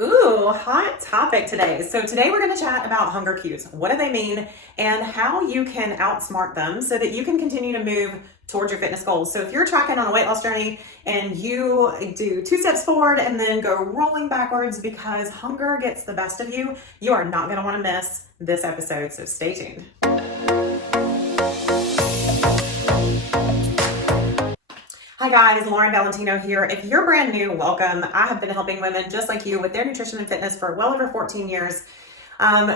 Ooh, hot topic today. So today we're going to chat about hunger cues. What do they mean and how you can outsmart them so that you can continue to move towards your fitness goals. So if you're tracking on a weight loss journey and you do 2 steps forward and then go rolling backwards because hunger gets the best of you, you are not going to want to miss this episode. So stay tuned. Hi guys, Lauren Valentino here. If you're brand new, welcome. I have been helping women just like you with their nutrition and fitness for well over 14 years,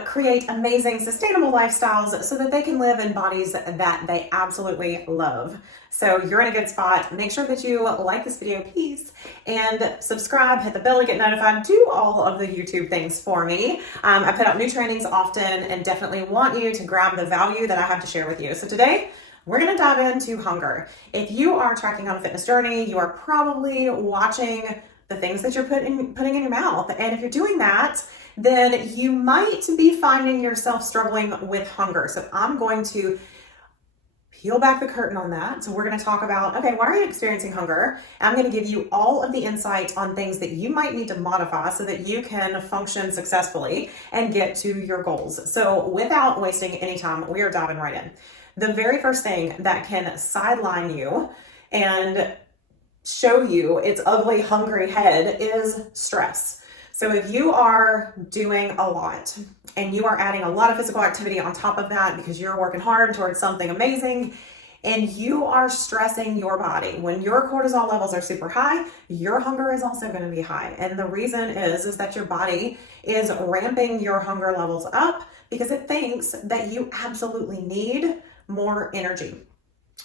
create amazing, sustainable lifestyles so that they can live in bodies that they absolutely love. So you're in a good spot. Make sure that you like this video, please, and subscribe, hit the bell to get notified, do all of the YouTube things for me. I put out new trainings often and definitely want you to grab the value that I have to share with you. So today, we're going to dive into hunger. If you are tracking on a fitness journey, you are probably watching the things that you're putting in your mouth. And if you're doing that, then you might be finding yourself struggling with hunger. So I'm going to peel back the curtain on that. So we're going to talk about, okay, why are you experiencing hunger? I'm going to give you all of the insight on things that you might need to modify so that you can function successfully and get to your goals. So without wasting any time, we are diving right in. The very first thing that can sideline you and show you its ugly, hungry head is stress. So if you are doing a lot and you are adding a lot of physical activity on top of that because you're working hard towards something amazing and you are stressing your body, when your cortisol levels are super high, your hunger is also going to be high. And the reason is that your body is ramping your hunger levels up because it thinks that you absolutely need more energy.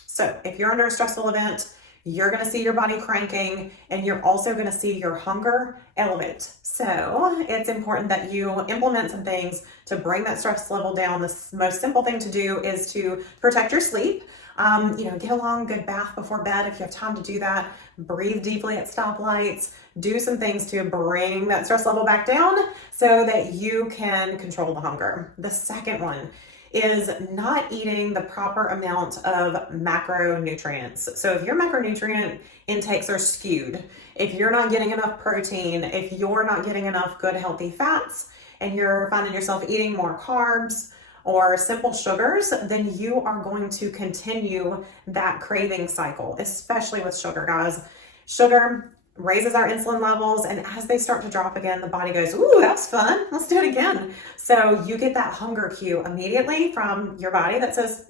So if you're under a stressful event, you're going to see your body cranking and you're also going to see your hunger elevate. So it's important that you implement some things to bring that stress level down. The most simple thing to do is to protect your sleep. Get a long, good bath before bed if you have time to do that. Breathe deeply at stoplights. Do some things to bring that stress level back down so that you can control the hunger. The second one is not eating the proper amount of macronutrients. So if your macronutrient intakes are skewed, if you're not getting enough protein, if you're not getting enough good healthy fats, and you're finding yourself eating more carbs or simple sugars, then you are going to continue that craving cycle, especially with sugar, guys. Sugar raises our insulin levels, and as they start to drop again, the body goes, ooh, that was fun, let's do it again. So you get that hunger cue immediately from your body that says,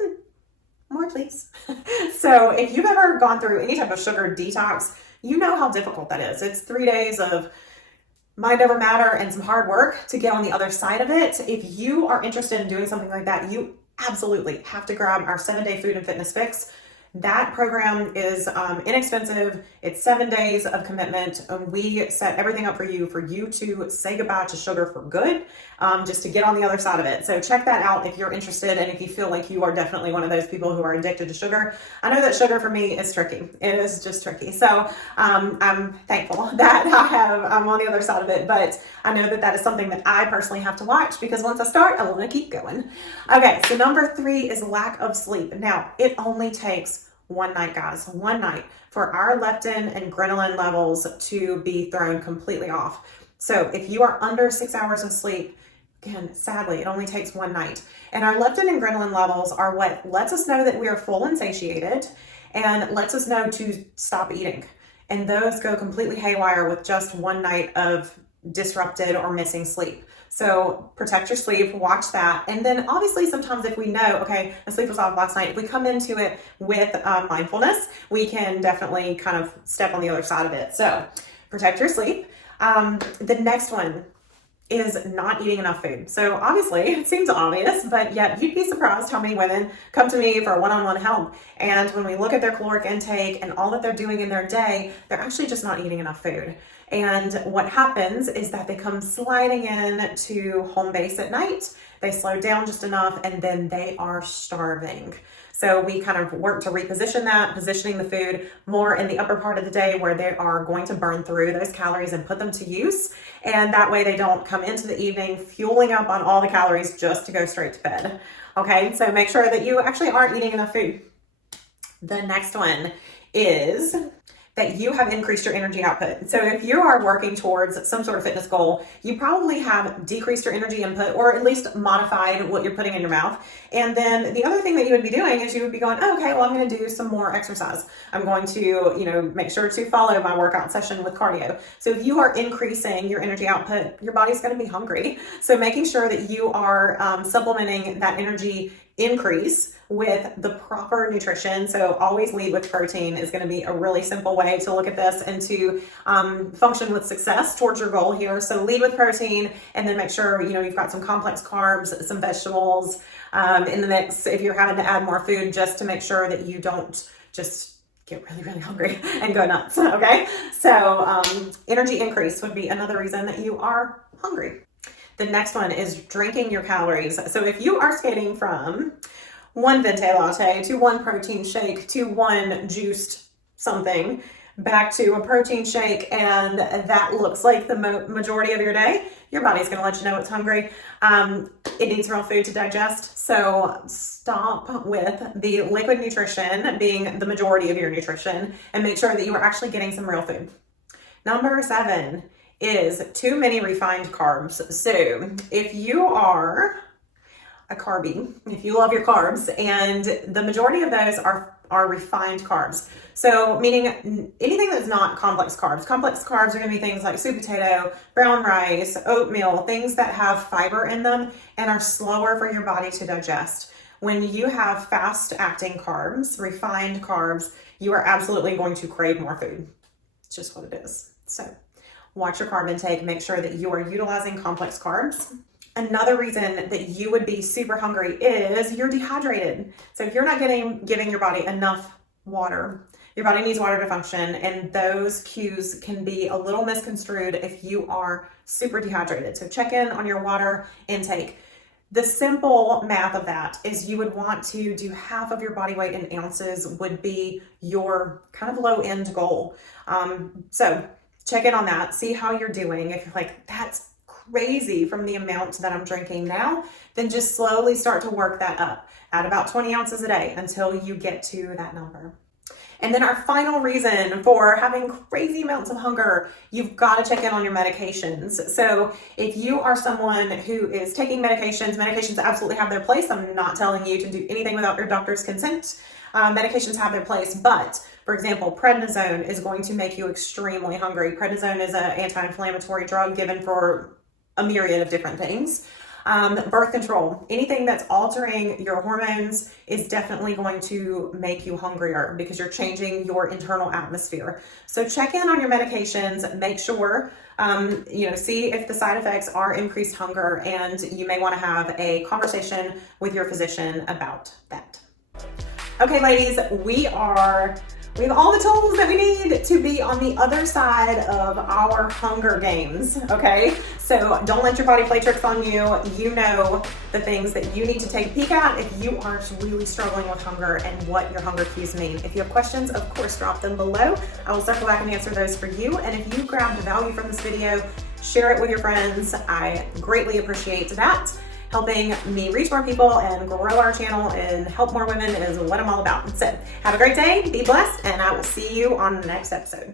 more please. So if you've ever gone through any type of sugar detox, you know how difficult that is. It's 3 days of mind over matter and some hard work to get on the other side of it. If you are interested in doing something like that, you absolutely have to grab our 7-day food and fitness fix. That program is inexpensive. It's 7 days of commitment. We set everything up for you to say goodbye to sugar for good, just to get on the other side of it. So check that out if you're interested and if you feel like you are definitely one of those people who are addicted to sugar. I know that sugar for me is tricky. It is just tricky. So I'm thankful that I'm on the other side of it, but I know that is something that I personally have to watch because once I start, I want to keep going. Okay, so number 3 is lack of sleep. Now, it only takes one night, guys, one night for our leptin and ghrelin levels to be thrown completely off. So if you are under 6 hours of sleep, again, sadly, it only takes one night. And our leptin and ghrelin levels are what lets us know that we are full and satiated and lets us know to stop eating. And those go completely haywire with just one night of disrupted or missing sleep. So protect your sleep, watch that. And then obviously sometimes if we know, okay, my sleep was off last night, if we come into it with mindfulness, we can definitely kind of step on the other side of it. So protect your sleep. The next one is not eating enough food. So obviously it seems obvious, but yet you'd be surprised how many women come to me for one-on-one help. And when we look at their caloric intake and all that they're doing in their day, they're actually just not eating enough food. And what happens is that they come sliding in to home base at night, they slow down just enough, and then they are starving. So we kind of work to reposition that, positioning the food more in the upper part of the day where they are going to burn through those calories and put them to use. And that way they don't come into the evening fueling up on all the calories just to go straight to bed. Okay, so make sure that you actually are eating enough food. The next one is that you have increased your energy output. So if you are working towards some sort of fitness goal, you probably have decreased your energy input or at least modified what you're putting in your mouth. And then the other thing that you would be doing is you would be going, oh, okay, well, I'm going to do some more exercise. I'm going to, make sure to follow my workout session with cardio. So if you are increasing your energy output, your body's going to be hungry. So making sure that you are supplementing that energy increase with the proper nutrition. So always lead with protein is going to be a really simple way to look at this and to function with success towards your goal here. So lead with protein, and then make sure, you've got some complex carbs, some vegetables in the mix if you're having to add more food, just to make sure that you don't just get really, really hungry and go nuts. Okay. So energy increase would be another reason that you are hungry. The next one is drinking your calories. So if you are skating from one venti latte to one protein shake to one juiced something back to a protein shake, and that looks like the majority of your day, your body's going to let you know it's hungry. It needs real food to digest. So stop with the liquid nutrition being the majority of your nutrition and make sure that you are actually getting some real food. Number 7 is too many refined carbs. So if you are a carbie, if you love your carbs, and the majority of those are refined carbs. So meaning anything that's not complex carbs. Complex carbs are going to be things like sweet potato, brown rice, oatmeal, things that have fiber in them and are slower for your body to digest. When you have fast acting carbs, refined carbs, you are absolutely going to crave more food. It's just what it is. So watch your carb intake, make sure that you are utilizing complex carbs. Another reason that you would be super hungry is you're dehydrated. So if you're not giving your body enough water, your body needs water to function, and those cues can be a little misconstrued if you are super dehydrated. So check in on your water intake. The simple math of that is you would want to do half of your body weight in ounces would be your kind of low end goal. So check in on that, see how you're doing. If you're like, that's crazy from the amount that I'm drinking now, then just slowly start to work that up at about 20 ounces a day until you get to that number. And then our final reason for having crazy amounts of hunger, you've got to check in on your medications. So if you are someone who is taking medications absolutely have their place. I'm not telling you to do anything without your doctor's consent. Medications have their place, but for example, prednisone is going to make you extremely hungry. Prednisone is an anti-inflammatory drug given for a myriad of different things. Birth control, anything that's altering your hormones is definitely going to make you hungrier because you're changing your internal atmosphere. So check in on your medications, make sure, see if the side effects are increased hunger, and you may want to have a conversation with your physician about that. Okay, ladies, we have all the tools that we need to be on the other side of our hunger games, okay? So don't let your body play tricks on you. You know the things that you need to take a peek at if you are really struggling with hunger and what your hunger cues mean. If you have questions, of course, drop them below. I will circle back and answer those for you. And if you grabbed value from this video, share it with your friends. I greatly appreciate that. Helping me reach more people and grow our channel and help more women is what I'm all about. So have a great day, be blessed, and I will see you on the next episode.